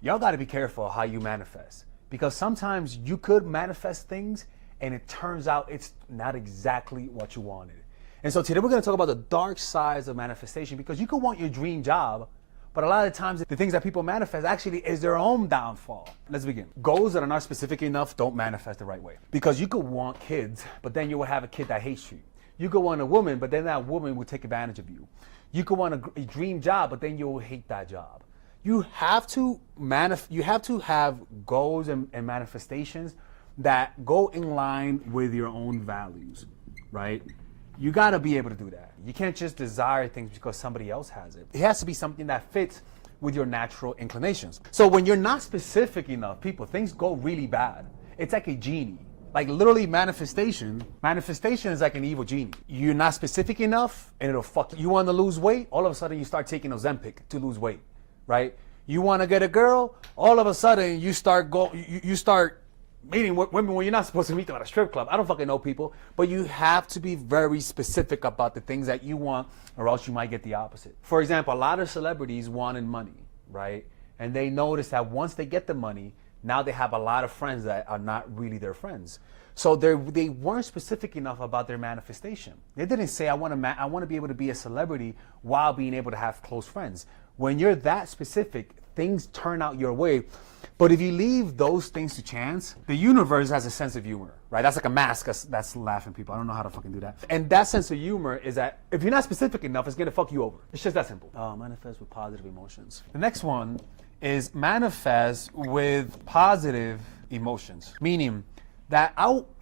Y'all got to be careful how you manifest, because sometimes you could manifest things and it turns out it's not exactly what you wanted. And so today we're going to talk about the dark sides of manifestation, because you could want your dream job, but a lot of times the things that people manifest actually is their own downfall. Let's begin. Goals that are not specific enough don't manifest the right way, because you could want kids, but then you will have a kid that hates you. You could want a woman, but then that woman will take advantage of you. You could want a dream job, but then you'll hate that job. You have to have goals and manifestations that go in line with your own values, right? You got to be able to do that. You can't just desire things because somebody else has it. It has to be something that fits with your natural inclinations. So when you're not specific enough, people, things go really bad. It's like a genie. Like literally manifestation is like an evil genie. You're not specific enough and it'll fuck you. You want to lose weight, all of a sudden you start taking Ozempic to lose weight, right? You want to get a girl, all of a sudden you start meeting women when you're not supposed to meet them at a strip club. I don't fucking know, people, but you have to be very specific about the things that you want, or else you might get the opposite. For example, a lot of celebrities wanted money, right? And they notice that once they get the money, now they have a lot of friends that are not really their friends. So they weren't specific enough about their manifestation. They didn't say, I want to be able to be a celebrity while being able to have close friends. When you're that specific, things turn out your way. But if you leave those things to chance, the universe has a sense of humor, right? That's like a mask that's laughing, people. I don't know how to fucking do that. And that sense of humor is that if you're not specific enough, it's gonna fuck you over. It's just that simple. Manifest with positive emotions. The next one is manifest with positive emotions, meaning that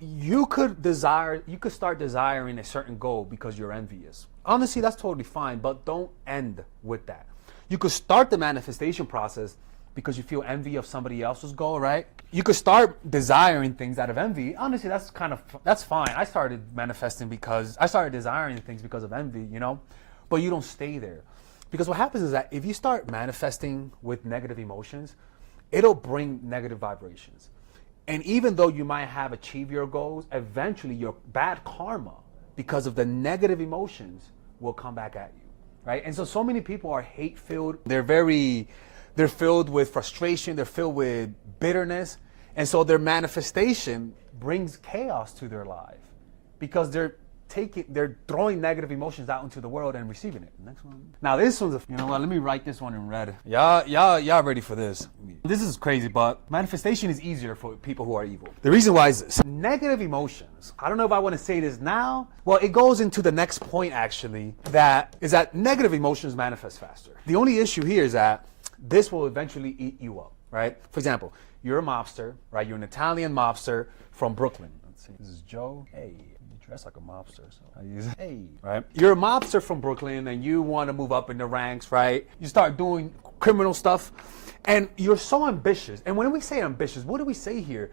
you could start desiring a certain goal because you're envious. Honestly, that's totally fine, but don't end with that. You could start the manifestation process because you feel envy of somebody else's goal, right? You could start desiring things out of envy. Honestly, that's fine. I started desiring things because of envy, you know? But you don't stay there. Because what happens is that if you start manifesting with negative emotions, it'll bring negative vibrations. And even though you might have achieved your goals, eventually your bad karma, because of the negative emotions, will come back at you, right? And so many people are hate-filled. They're filled with frustration. They're filled with bitterness. And so their manifestation brings chaos to their life because they're throwing negative emotions out into the world and receiving it. Next one. Now this one's, you know what, let me write this one in red. Y'all ready for this? This is crazy, but manifestation is easier for people who are evil. The reason why is this. Negative emotions. I don't know if I want to say this now. Well, it goes into the next point actually, that negative emotions manifest faster. The only issue here is that this will eventually eat you up, right? For example, you're a mobster, right? You're an Italian mobster from Brooklyn. Let's see, this is Joe. Hey. Dress like a mobster, so I use hey, right? You're a mobster from Brooklyn and you want to move up in the ranks, right? You start doing criminal stuff and you're so ambitious. And when we say ambitious, what do we say here?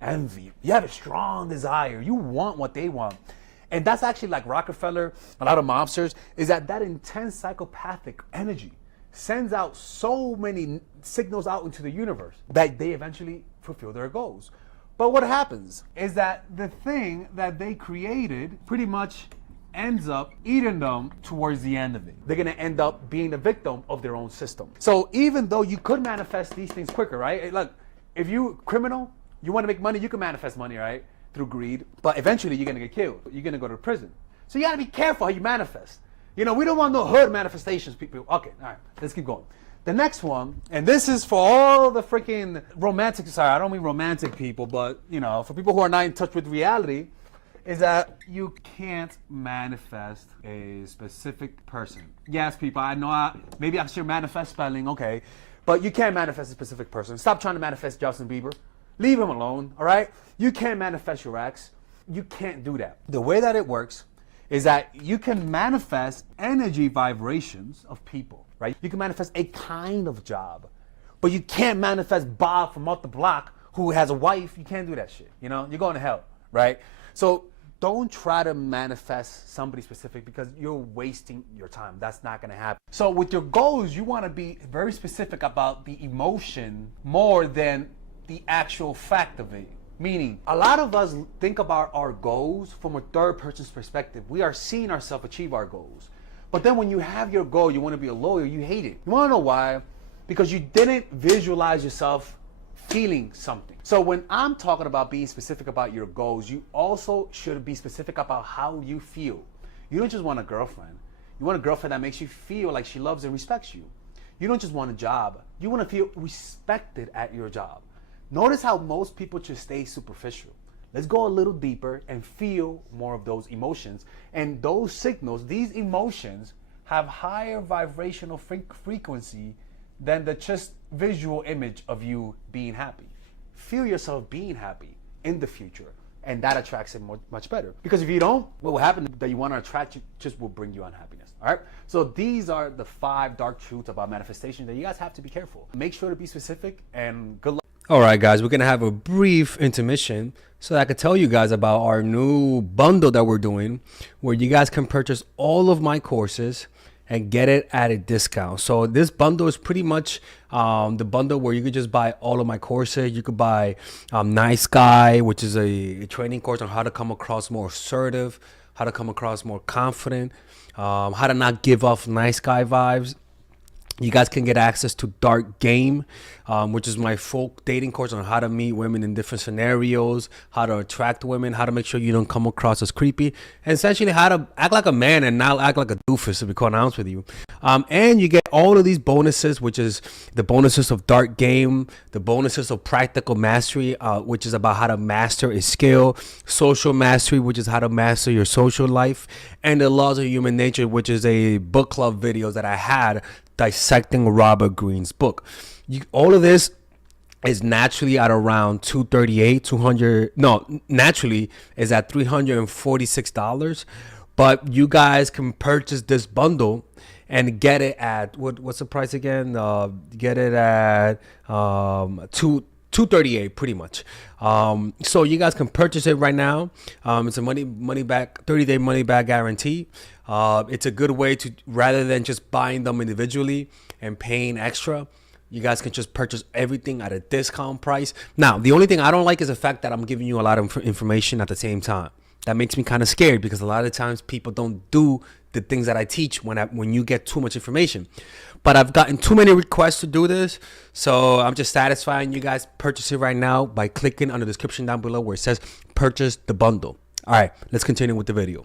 Envy. You have a strong desire. You want what they want. And that's actually like Rockefeller, a lot of mobsters, is that intense psychopathic energy sends out so many signals out into the universe that they eventually fulfill their goals. But what happens is that the thing that they created pretty much ends up eating them towards the end of it. They're gonna end up being the victim of their own system. So even though you could manifest these things quicker, right? Look, if you're criminal, you wanna make money, you can manifest money, right? Through greed, but eventually you're gonna get killed. You're gonna go to prison. So you gotta be careful how you manifest. You know, we don't want no hood manifestations, people. Okay, all right, let's keep going. The next one, and this is for all the freaking I don't mean romantic people, but, you know, for people who are not in touch with reality, is that you can't manifest a specific person. Yes, people, I know maybe I should manifest spelling, okay, but you can't manifest a specific person. Stop trying to manifest Justin Bieber. Leave him alone, all right? You can't manifest your ex. You can't do that. The way that it works is that you can manifest energy vibrations of people. Right? You can manifest a kind of job, but you can't manifest Bob from up the block who has a wife. You can't do that shit. You know, you're going to hell, right? So don't try to manifest somebody specific because you're wasting your time. That's not going to happen. So with your goals, you want to be very specific about the emotion more than the actual fact of it. Meaning, a lot of us think about our goals from a third person's perspective. We are seeing ourselves achieve our goals. But then when you have your goal, you want to be a lawyer, you hate it. You want to know why? because you didn't visualize yourself feeling something. So when I'm talking about being specific about your goals, you also should be specific about how you feel. You don't just want a girlfriend. You want a girlfriend that makes you feel like she loves and respects you. You don't just want a job. You want to feel respected at your job. Notice how most people just stay superficial. Let's go a little deeper and feel more of those emotions. And those signals, these emotions, have higher vibrational frequency than the just visual image of you being happy. Feel yourself being happy in the future, and that attracts it much better. Because if you don't, what will happen that you want to attract, you just will bring you unhappiness. All right. So these are the 5 dark truths about manifestation that you guys have to be careful. Make sure to be specific, and good luck. All right, guys, we're going to have a brief intermission so that I can tell you guys about our new bundle that we're doing, where you guys can purchase all of my courses and get it at a discount. So this bundle is pretty much the bundle where you could just buy all of my courses. You could buy Nice Guy, which is a training course on how to come across more assertive, how to come across more confident, how to not give off nice guy vibes. You guys can get access to Dark Game, which is my full dating course on how to meet women in different scenarios, how to attract women, how to make sure you don't come across as creepy, and essentially how to act like a man and not act like a doofus, to be quite honest with you. And you get all of these bonuses, which is the bonuses of Dark Game, the bonuses of Practical Mastery, which is about how to master a skill, Social Mastery, which is how to master your social life, and the Laws of Human Nature, which is a book club video that I had dissecting Robert Greene's book. All of this is naturally at around naturally is at $346, but you guys can purchase this bundle and get it at what's the price again? Get it at $238 pretty much. So you guys can purchase it right now. It's a money back 30-day money back guarantee. It's a good way to, rather than just buying them individually and paying extra, you guys can just purchase everything at a discount price. Now, the only thing I don't like is the fact that I'm giving you a lot of information at the same time. That makes me kind of scared, because a lot of times people don't do the things that I teach when you get too much information. But I've gotten too many requests to do this, so I'm just satisfying you guys. Purchase it right now by clicking on the description down below where it says purchase the bundle. All right, let's continue with the video.